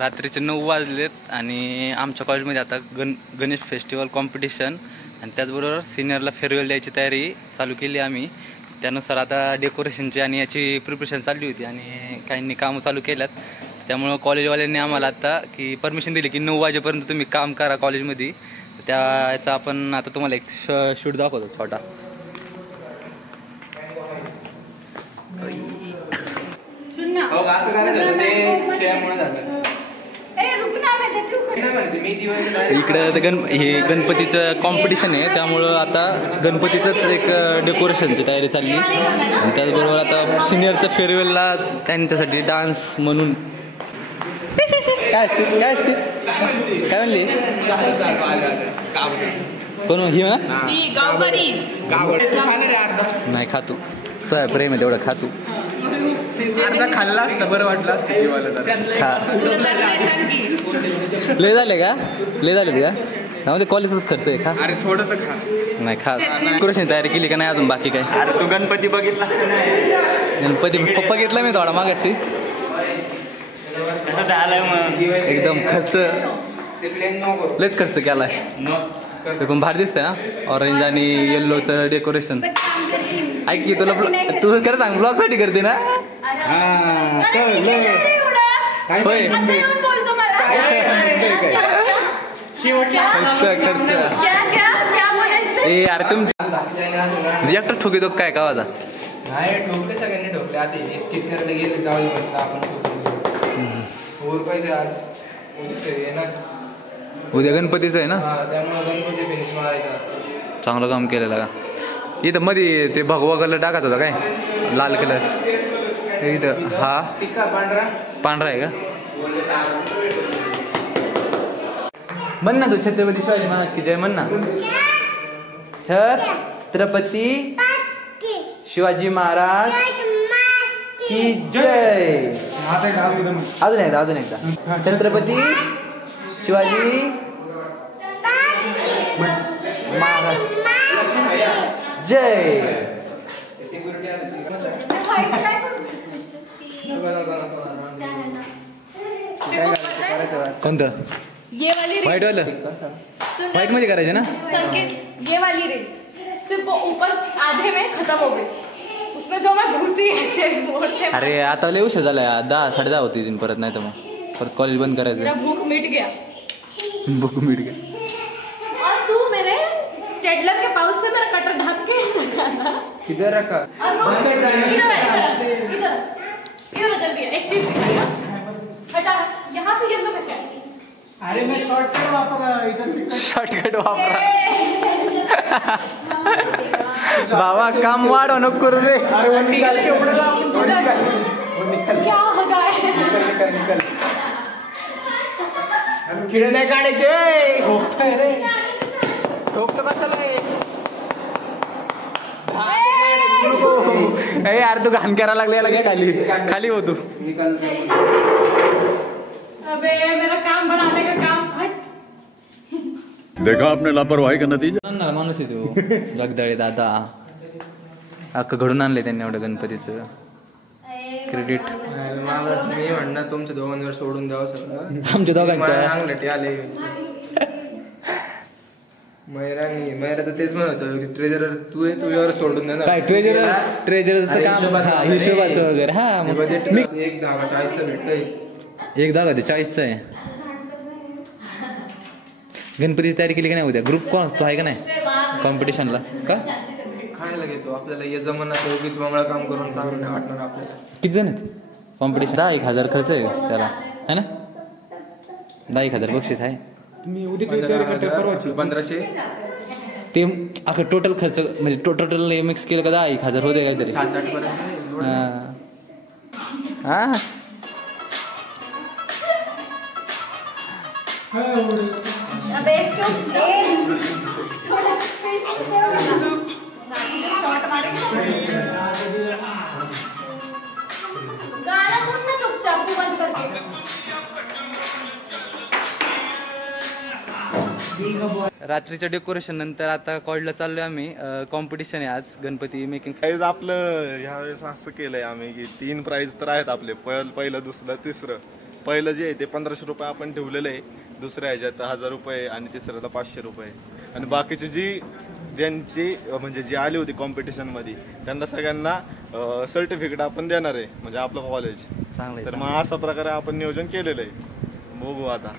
रात्रीचे 9 वाजलेत आणि आमच्या कॉलेजमध्ये आता गणेश फेस्टिवल कॉम्पिटिशन आणि त्याचबरोबर सिनियरला फेअरवेल द्यायची तयारी चालू केली आम्ही. त्यानुसार आता डेकोरेशनची आणि याची प्रिपरेशन चालली होती आणि काहींनी कामं चालू केल्यात. त्यामुळं कॉलेजवाल्यांनी आम्हाला आता की परमिशन दिली की 9 वाजेपर्यंत तुम्ही काम करा कॉलेजमध्ये. त्याचा आपण आता तुम्हाला एक शूट दाखवतो छोटा. इकडं हे गणपतीचं कॉम्पिटिशन आहे त्यामुळं आता गणपतीचंच एक डेकोरेशनची तयारी चालली आणि त्याचबरोबर आता सिनियरचं फेअरवेलला त्यांच्यासाठी डान्स म्हणून काय असते काय म्हणली कोण ही म्हणा नाही खातू तो प्रेम आहे तेवढं खातू अर्धा खाल्ला असतं बरं वाटलं असतं लय झाले का त्यामध्ये कॉलेजच खर्च आहे खा. अरे थोडं तर खा. नाही खा. डेकोरेशन तयारी केली का नाही अजून बाकी काय? अरे तू गणपती बघितला गणपती पप्पा घेतला मी थोडा मागाशी एकदम खर्च लयच खर्च केलाय. ते पण भारी दिसतंय ना ऑरेंज आणि येल्लोचं डेकोरेशन. ऐक की तुला तू खरं सांग ब्लॉग साठी करते ना? होय खर्च ए यार तुमची एकटा ठोकी तो काय का माझा ठोकले सगळ्यांनी ठोकले आधी स्किप करायला गेले जाऊ आपण उद्या गणपतीचं आहे ना त्यामुळे गणपती फिनिश मारायचा. चांगलं काम केलेलं का? इथं मध्ये ते भगवा कलर टाकायचा होता काय लाल कलर इथं हा पांढरा आहे का? म्हण ना तू छत्रपती शिवाजी महाराज की जय म्हण ना. छत्रपती शिवाजी महाराज की जय. अजून एकदा छत्रपती शिवाजी महाराज जय. कोणतं व्हाईट वालं व्हाईट मध्ये करायचे ना संकेत ये वाली रे सिर्फ ऊपर आधे में खत्म हो गई उसमें जो मैं घुसी ऐसे. अरे आता लय उशीर झाला 10 साडे 10 होती दिन परत नाही तर मग परत कॉलेज बंद करायचं. भूख मिट गया और तू मेरे स्टेडलर के पाउच से मेरा कटर ढक के रखा. किधर रखा? इधर जल्दी एक चीज दिखाइए. हटा यहाँ पे येलो कैसे आती? अरे मैं शॉर्टकट वापरा शॉर्टकट वापरा बाबा काम वाढव नको करू रे. क्या हगाय खिळे नाही काढायचे ठोकतो कशाला यार तू घाण करायला लागले काय खाली हो तू. अबे मेरा काम बनाने का काम हट. देखा आपने लापरवाही का नतीजा. माणूस आहे तो जगदाळे दादा अख्खं घडून आणले त्यांनी एवढं गणपतीचं क्रेडिट. मी म्हणणार तुमच्या दोघांवर सोडून द्यावं सगळं. आमच्या दोघांच्या अंगलटी आले मैरा तर तेच म्हणत होतं ट्रेजरर तू आहे तुझ्यावर सोडून दे ना. काय ट्रेजरचं काम हिशोबाचं वगैरे. हा बजेट एक 40ला भेटतंय. एक धागा ते 40चं आहे. गणपतीची तयारी केली का नाही उद्या? ग्रुप कोण तो आहे का नाही कॉम्पिटिशनला का? खायला घेतो आपल्याला या जमान्यात उगीच मंगळ काम करून चांगलं नाही वाटणार आपल्याला. किती जण आहेत कॉम्पिटिशन? 10,000 खर्च आहे त्याला है ना? 10,000 बक्षीस आहे. तुम्ही उद्याची 1500 ते अख्खं टोटल खर्च म्हणजे टोटल मिक्स केलं का 10,000 होते काहीतरी 7-8 पर्यंत. हा अबे चुप थोड़ा शॉट मारेंगे गाना सुनना चुपचाप तू बंद करके. रात्रीच्या डेकोरेशन नंतर आता कॉलेजला चाललोय आम्ही. कॉम्पिटिशन आहे आज गणपती मेकिंग. प्राईज आपलं ह्यावेळेस असं केलंय आम्ही की 3 प्राईज तर आहेत आपले. पहिलं दुसरं तिसरं पहिलं जे आहे ते 1500 रुपये आपण ठेवलेलं आहे, दुसऱ्या ह्याच्यात 1000 रुपये आणि तिसऱ्याला 500 रुपये. आणि बाकीची ज्यांची म्हणजे जी आली होती कॉम्पिटिशनमध्ये त्यांना सगळ्यांना सर्टिफिकेट आपण देणार आहे, म्हणजे आपलं कॉलेज. तर मग अशा प्रकारे आपण नियोजन केलेलं आहे. बघू आता.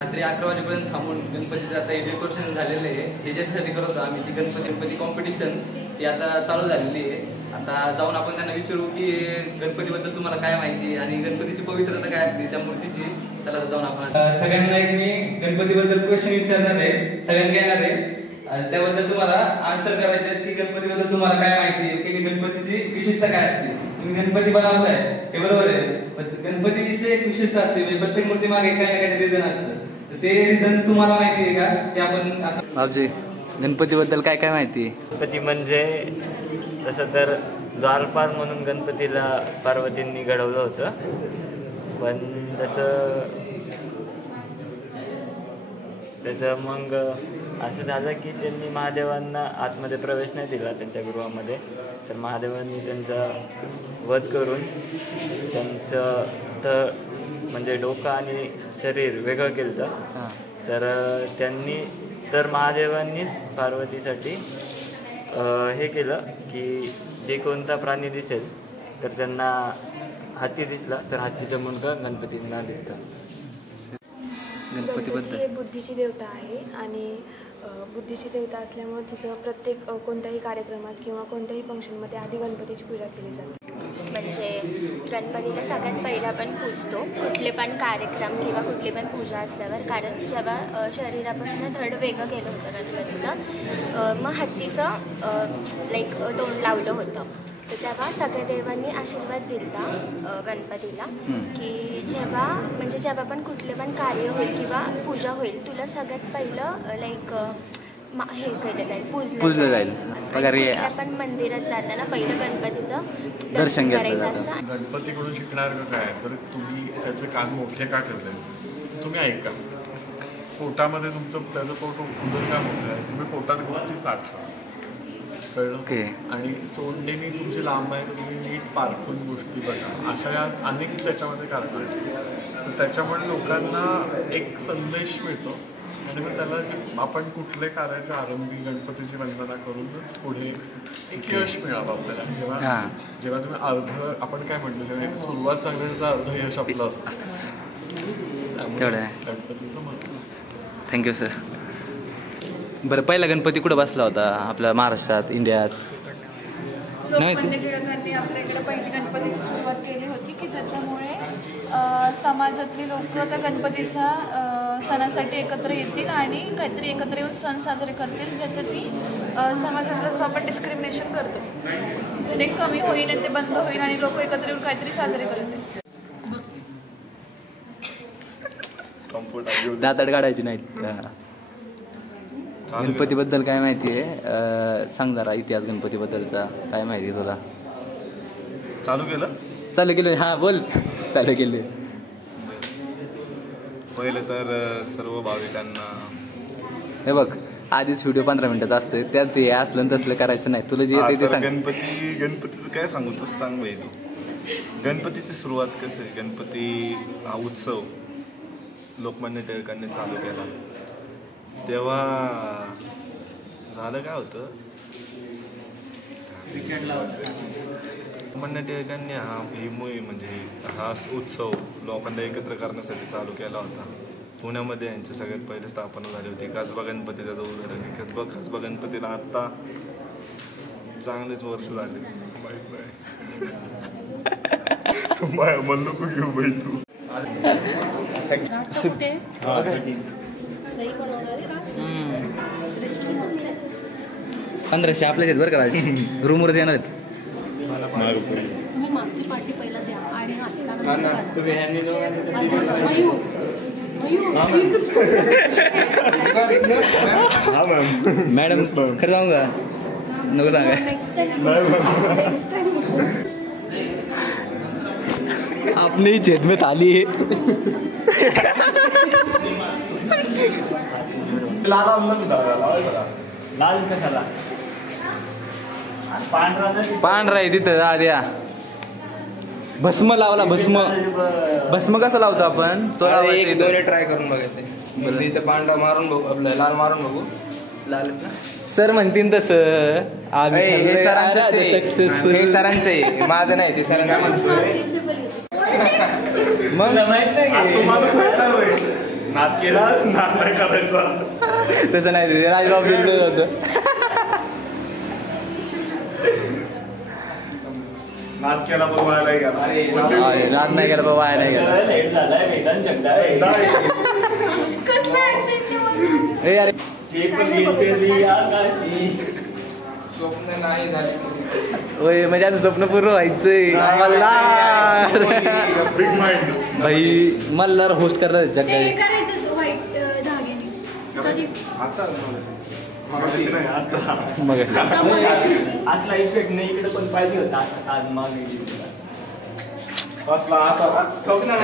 रात्री 11 वाजेपर्यंत थांबून गणपतीचं आता डेकोरेशन झालेलं आहे. हे ज्याच्यासाठी करत होतो आम्ही ती गणपती कॉम्पिटिशन ती आता चालू झालेली आहे. आता जाऊन आपण त्यांना विचारू की गणपतीबद्दल तुम्हाला काय माहिती आणि गणपतीची पवित्रता काय असते त्या मूर्तीची. त्याला जाऊन आपण सगळ्यांना एक मी गणपतीबद्दल क्वेश्चन विचारणार आहे, सगळ्यांना येणार आहे. त्याबद्दल तुम्हाला आन्सर करायचे आहेत की गणपतीबद्दल तुम्हाला काय माहिती आहे, की गणपतीची विशेषता काय असते. तुम्ही गणपती बनवताय हे बरोबर आहे, पण गणपतीची एक विशेषता असते, म्हणजे प्रत्येक मूर्ती मागे काही ना काही रिझन असतं. तर ते रिझन तुम्हाला माहिती आहे का ते आपण आता बाबजी गणपतीबद्दल काय काय माहिती आहे. गणपती म्हणजे तसं तर द्वारपाल म्हणून गणपतीला पार्वतींनी घडवलं होतं, पण त्याचं मग असं झालं की त्यांनी महादेवांना आतमध्ये प्रवेश नाही दिला त्यांच्या गृहामध्ये. तर महादेवांनी त्यांचा वध करून त्यांचं म्हणजे डोकं आणि शरीर वेगळं केलं. तर महादेवांनीच पार्वतीसाठी हे केलं की जे कोणता प्राणी दिसेल तर त्यांना हत्ती दिसला तर हत्तीचा मुलगा गणपतींना दिसला. गणपतीबद्दल हे बुद्धीची देवता आहे आणि बुद्धीची देवता असल्यामुळे तिचं प्रत्येक कोणत्याही कार्यक्रमात किंवा कोणत्याही फंक्शनमध्ये आधी गणपतीची पूजा केली जाते. म्हणजे गणपतीला सगळ्यात पहिला आपण पूजतो कुठले पण कार्यक्रम किंवा कुठली पण पूजा असल्यावर. कारण जेव्हा शरीरापासून धड वेगळं केलं होतं गणपतीचं, मग हत्तीचं लाईक तोंड लावलं होतं. तर तेव्हा सगळ्या देवांनी आशीर्वाद दिला गणपतीला की जेव्हा पण कुठले पण कार्य होईल किंवा पूजा होईल तुला सगळ्यात पहिलं लाईक हे केलं जाईल, पूजलं जाईल. पण मंदिरात जाताना पहिलं गणपतीचं दर्शन करायचं असतं. गणपतीकडून शिकणार काय तर तुम्ही त्याचे कान मोठे का ठेवले तुम्ही ऐका. पोटामध्ये तुमचं त्याचं पोट उदर का मोठं आहे, तुम्ही पोटात गोष्टी साठवा, कळलं. आणि सोंडेनी तुमची लांब आहे तर तुम्ही नीट पारखून गोष्टी बघा. अशा या अनेक त्याच्यामध्ये कारण आहेत. तर त्याच्यामुळे लोकांना एक संदेश मिळतो आणि मग त्याला आपण कुठले कार्याच्या आरंभी गणपतीची वंदना करूनच पुढे एक यश मिळावं आपल्याला. जेव्हा तुम्ही अर्ध आपण काय म्हणतो जेव्हा एक सुरुवात चांगली तर अर्ध यश आपलं असतं. गणपतीचं महत्त्व. Thank you sir. बरं, पहिला गणपती कुठं बसला होता आपल्या महाराष्ट्रात, इंडियात? लोकमान्य टिळकांनी आपल्या इकडे पहिली गणपतीची सुरुवात केली होती की ज्याच्यामुळे समाजातली लोक त्या गणपतीच्या सणासाठी एकत्र येतील आणि काहीतरी एकत्र येऊन सण साजरे करतील ज्याच्यात समाजातलं जो आपण डिस्क्रिमिनेशन करतो ते कमी होईल आणि ते बंद होईल आणि लोक एकत्र येऊन काहीतरी साजरे करतील. दाताड काढायची नाहीत. गणपतीबद्दल काय माहिती आहे? सांग जरा इतिहास गणपतीबद्दलचा काय माहिती आहे तुला? चालू केलं. हां बोल. चालू केले. पहिलं तर सर्व भाविकांना हे बघ आधीच व्हिडिओ 15 मिनिटाचा असतोय त्यात ते असलं तसलं करायचं नाही. तुला जे येते ते सांग. गणपतीचं काय सांगू तू सांग बाई तू. गणपतीची सुरुवात कसं आहे, गणपती हा उत्सव लोकमान्य टिळकांनी चालू केला तेव्हा झालं काय होतं, लोकमान्य टिळकांनी ही मोहीम म्हणजे हा उत्सव लोकांना एकत्र करण्यासाठी चालू केला होता. पुण्यामध्ये यांची सगळ्यात पहिले स्थापना झाली होती. कसबा गणपतीचा जो उदाहरण आहे, कसबा गणपतीला आत्ता चांगलेच वर्ष झाले. तू म्हणलो को घेऊ बाई तू. सही बनवणारे 1500 आपल्या घेत बरं का. रूमवरती येणार आहेत. तुम्ही मागची पार्टी पहिला द्या आणि मॅडम खरं सांगू का? नको सांगा. आपली जेद में थाली है. लाल कशाला? पांढरा आहे तिथं आद्या. भस्म लावला. भस्म कसं लावतो आपण? तो एक दोन ट्राय करून बघायचंय. म्हणजे इथं पांढरा मारून बघू, आपलं लाल मारून बघू. लालच ना सर म्हणतील तसं. हे सरांचं आहे, माझं नाही. ते सरांचं मग तसं नाही. राजबाब बिरलं होतं. नाद केला पण वाया नाही गेला. नाद नाही गेला पण वाया नाही गेला. अरे स्वप्न नाही झाले. होय म्हणजे आता स्वप्न पूर्ण व्हायचंय. भाई मल्हार होस्ट करणार जगाई. मग असला इफेक्ट नाही इकडे पण पाहिजे होता.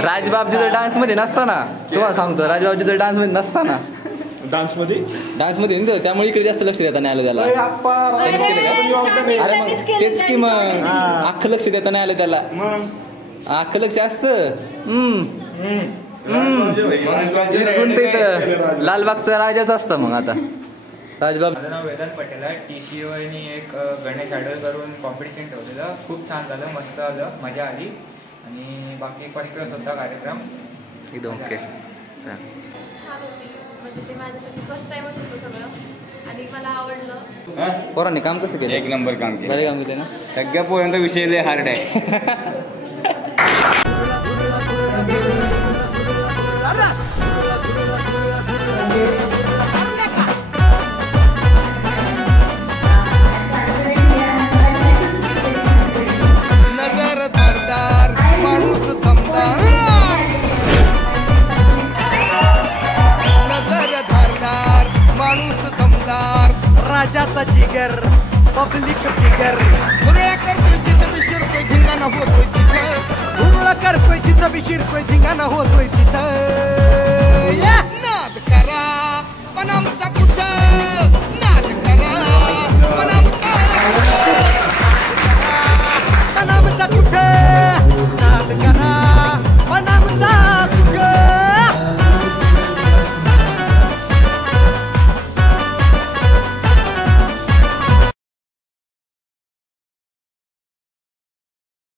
राजबाबजीचा डान्स मध्ये नसताना तुम्हाला सांगतो, राजबाबजीचा डान्स मध्ये नसताना डान्समध्ये त्यामुळे इकडे जास्त लक्ष देता नाही आलं त्याला. अरे मग तेच की मग अख्खं लक्ष देता नाही आलं त्याला. अख्खं लक्ष असतं. लालबागचा राजाच असतं. मग आता राजबाग. माझं नाव वेदांत पटेल आहे. TCOनी एक गणेश आयडल करून कॉम्पिटिशन ठेवलेलं. खूप छान झालं, मस्त आलं, मजा आली आणि बाकी फर्स्ट क्लास होता कार्यक्रम. एकदम ओके. छान होती. म्हणजे ते माझ्यासाठी फर्स्ट टाइमच होतं सगळं आणि मला आवडलं. पोरांनी काम कसं केलं? एक नंबर काम केलं. बरे काम केले ना. सगळ्या पोरांचा विषय लय हार्ड आहे. नजर धारदार माणूस थमदार, नजर धारदार माणूस थमदार, राजाचा जिगर पब्लिक फिगर, हुरळा करतोय जिथं विशिरतोय धिंगाणा होतोय तिथं, हुरळा करतोय जिथं विशिरतोय धिंगाणा होतोय तिथं.